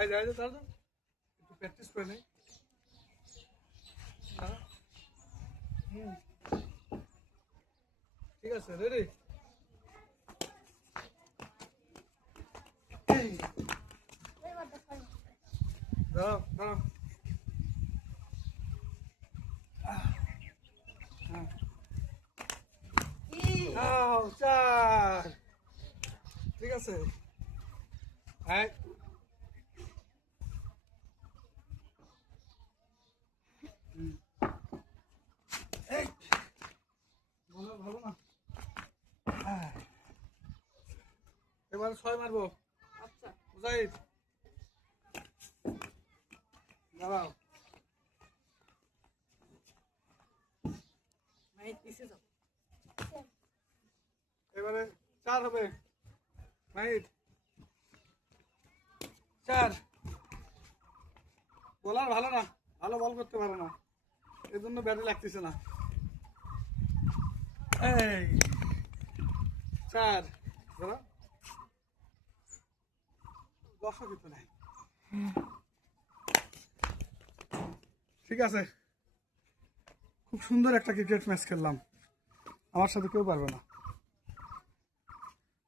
এই যাই তো তাহলে একটু প্র্যাকটিস করে নেই। ঠিক আছে, রেডি? দাঁড়াও দাঁড়াও। চার। ঠিক আছে, ভালো না। এবার 6 মারবো। আচ্ছা মুজাহিদ দাঁড়াও। মাহিত পিছে যাও। এবারে 4 হবে। মাহিত 4। বলার ভালো না, ভালো বল করতে পারে না, এই জন্য ব্যাটে লাগতেছে না। এই 4 ধরো, দর্শক কিন্তু নাই। ঠিক আছে, খুব সুন্দর একটা ক্রিকেট ম্যাচ খেললাম, আমার সাথে কেউ পারবে না।